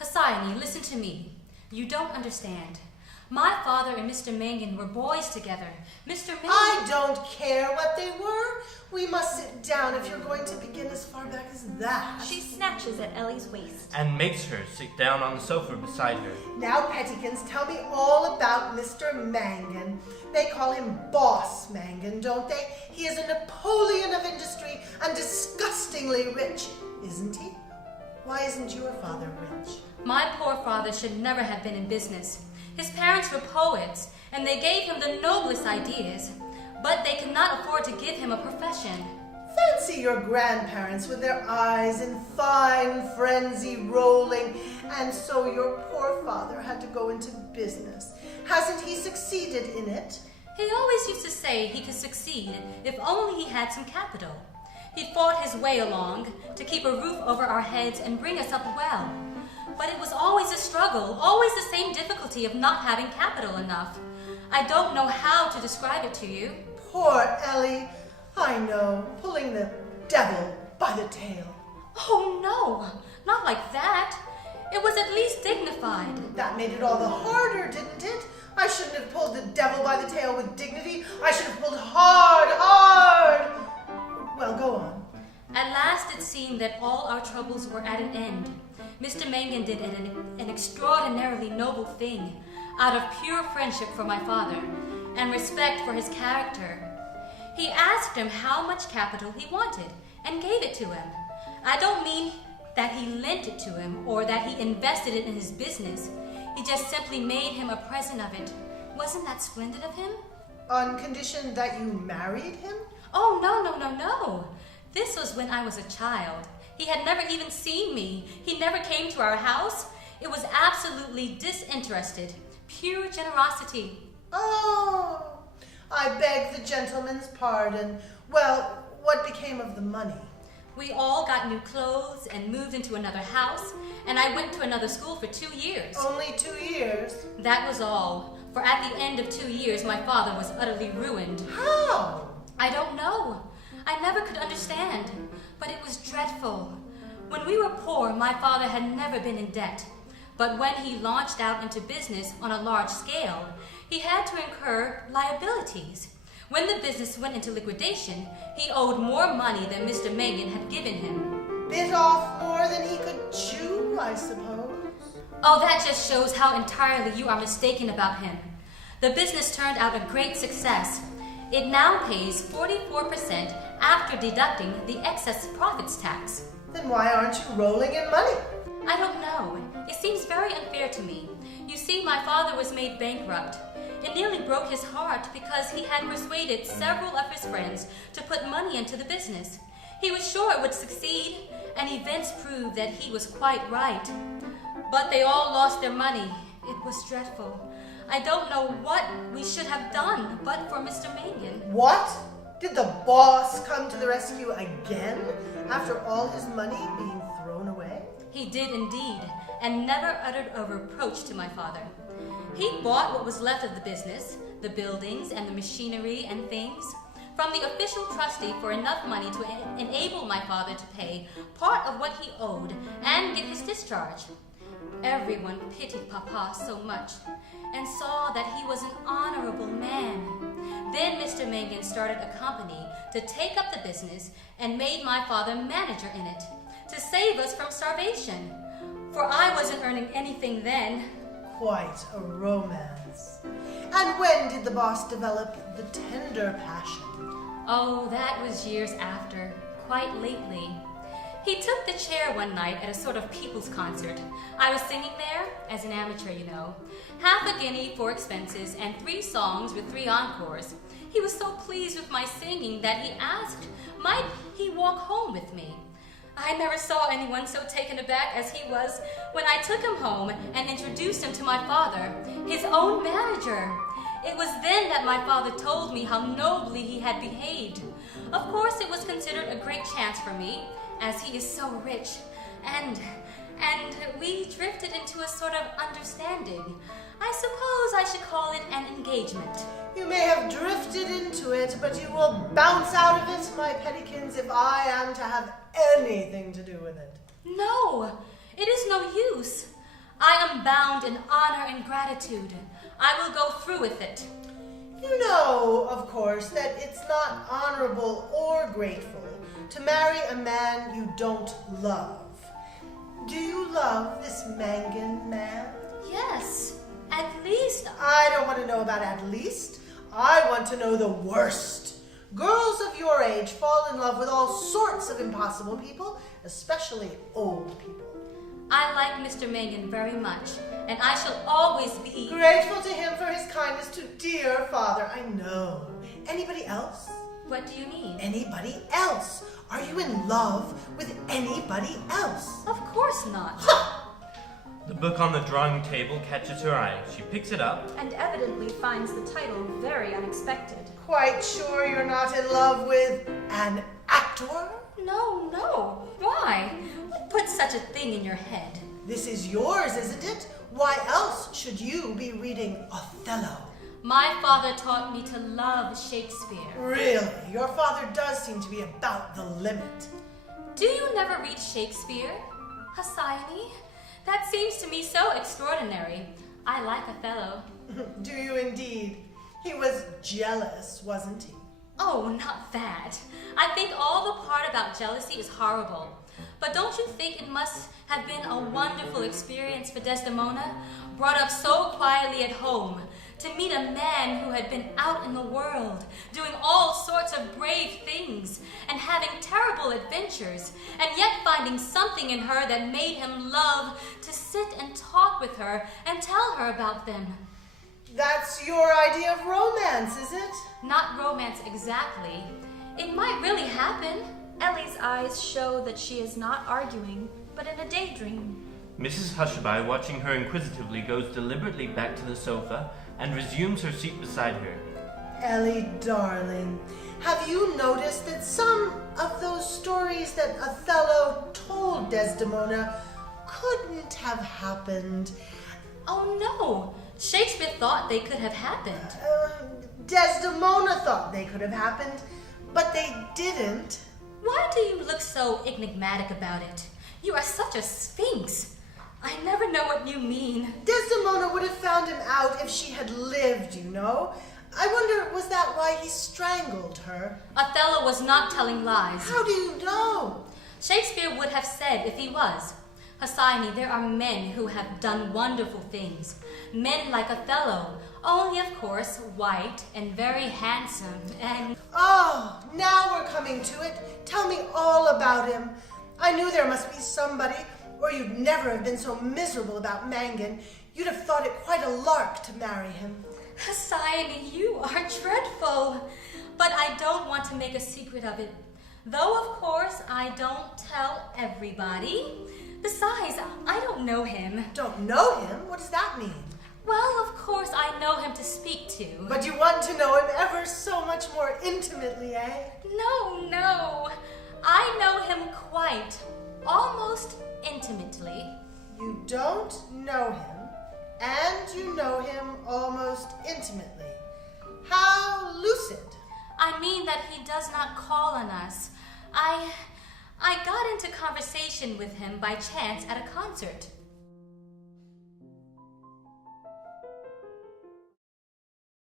Hesione, listen to me. You don't understand. My father and Mr. Mangan were boys together. Mr. Mangan... I don't care what they were. We must sit down if you're going to begin as far back as that. She snatches at Ellie's waist. And makes her sit down on the sofa beside her. Now, Pettykins, tell me all about Mr. Mangan. They call him Boss Mangan, don't they? He is a Napoleon of industry and disgustingly rich, isn't he? Why isn't your father rich? My poor father should never have been in business. His parents were poets, and they gave him the noblest ideas, but they could not afford to give him a profession. Fancy your grandparents with their eyes in fine frenzy rolling, and so your poor father had to go into business. Hasn't he succeeded in it? He always used to say he could succeed if only he had some capital. He fought his way along to keep a roof over our heads and bring us up well. But it was always a struggle, always the same difficulty of not having capital enough. I don't know how to describe it to you. Poor Ellie. I know, pulling the devil by the tail. Oh no, not like that. It was at least dignified. That made it all the harder, didn't it? I shouldn't have pulled the devil by the tail with dignity. I should have pulled hard. Well, go on. At last it seemed that all our troubles were at an end. Mr. Mangan did an extraordinarily noble thing out of pure friendship for my father and respect for his character. He asked him how much capital he wanted and gave it to him. I don't mean that he lent it to him or that he invested it in his business. He just simply made him a present of it. Wasn't that splendid of him? On condition that you married him? Oh, no. This was when I was a child. He had never even seen me. He never came to our house. It was absolutely disinterested. Pure generosity. Oh, I beg the gentleman's pardon. Well, what became of the money? We all got new clothes and moved into another house, and I went to another school for 2 years. Only 2 years? That was all. For at the end of 2 years, my father was utterly ruined. How? I don't know. I never could understand, but it was dreadful. When we were poor, my father had never been in debt. But when he launched out into business on a large scale, he had to incur liabilities. When the business went into liquidation, he owed more money than Mr. Mangan had given him. Bit off more than he could chew, I suppose. Oh, that just shows how entirely you are mistaken about him. The business turned out a great success. It now pays 44% after deducting the excess profits tax. Then why aren't you rolling in money? I don't know. It seems very unfair to me. You see, my father was made bankrupt. It nearly broke his heart because he had persuaded several of his friends to put money into the business. He was sure it would succeed, and events proved that he was quite right. But they all lost their money. It was dreadful. I don't know what we should have done but for Mr. Mangan. What? Did the boss come to the rescue again after all his money being thrown away? He did indeed, and never uttered a reproach to my father. He bought what was left of the business, the buildings and the machinery and things, from the official trustee for enough money to enable my father to pay part of what he owed and get his discharge. Everyone pitied Papa so much and saw that he was an honorable man. Then Mr. Mangan started a company to take up the business and made my father manager in it to save us from starvation. For I wasn't earning anything then. Quite a romance. And when did the boss develop the tender passion? Oh, that was years after, quite lately. He took the chair one night at a sort of people's concert. I was singing there, as an amateur, you know. Half a guinea for expenses and 3 songs with 3 encores. He was so pleased with my singing that he asked, might he walk home with me? I never saw anyone so taken aback as he was when I took him home and introduced him to my father, his own manager. It was then that my father told me how nobly he had behaved. Of course, it was considered a great chance for me, as he is so rich, and we drifted into a sort of understanding. I suppose I should call it an engagement. You may have drifted into it, but you will bounce out of it, my Pettykins, if I am to have anything to do with it. No, it is no use. I am bound in honor and gratitude. I will go through with it. You know, of course, that it's not honorable or grateful to marry a man you don't love. Do you love this Mangan man? Yes, at least. I don't want to know about at least. I want to know the worst. Girls of your age fall in love with all sorts of impossible people, especially old people. I like Mr. Mangan very much, and I shall always be Grateful to him for his kindness to dear father. I know. Anybody else? What do you mean? Anybody else? Are you in love with anybody else? Of course not. The book on the drawing table catches her eye. She picks it up. And evidently finds the title very unexpected. Quite sure you're not in love with an actor? No. Why? What put such a thing in your head? This is yours, isn't it? Why else should you be reading Othello? My father taught me to love Shakespeare. Really? Your father does seem to be about the limit. Do you never read Shakespeare? Hesione? That seems to me so extraordinary. I like Othello. Do you indeed? He was jealous, wasn't he? Oh, not that. I think all the part about jealousy is horrible. But don't you think it must have been a wonderful experience for Desdemona, brought up so quietly at home, to meet a man who had been out in the world, doing all sorts of brave things, and having terrible adventures, and yet finding something in her that made him love to sit and talk with her and tell her about them? That's your idea of romance, is it? Not romance exactly. It might really happen. Ellie's eyes show that she is not arguing, but in a daydream. Mrs. Hushabye, watching her inquisitively, goes deliberately back to the sofa and resumes her seat beside her. Ellie, darling, have you noticed that some of those stories that Othello told Desdemona couldn't have happened? Oh no, Shakespeare thought they could have happened. Desdemona thought they could have happened, but they didn't. Why do you look so enigmatic about it? You are such a sphinx. I never know what you mean. Desdemona would have found him out if she had lived, you know. I wonder, was that why he strangled her? Othello was not telling lies. How do you know? Shakespeare would have said if he was. Hesione, there are men who have done wonderful things. Men like Othello, only of course white and very handsome and... Oh, now we're coming to it. Tell me all about him. I knew there must be somebody, or you'd never have been so miserable about Mangan. You'd have thought it quite a lark to marry him. Hesione, you are dreadful. But I don't want to make a secret of it. Though, of course, I don't tell everybody. Besides, I don't know him. Don't know him? What does that mean? Well, of course, I know him to speak to. But you want to know him ever so much more intimately, eh? No. I know him quite, almost intimately. You don't know him, and you know him almost intimately. How lucid. I mean that he does not call on us. I got into conversation with him by chance at a concert.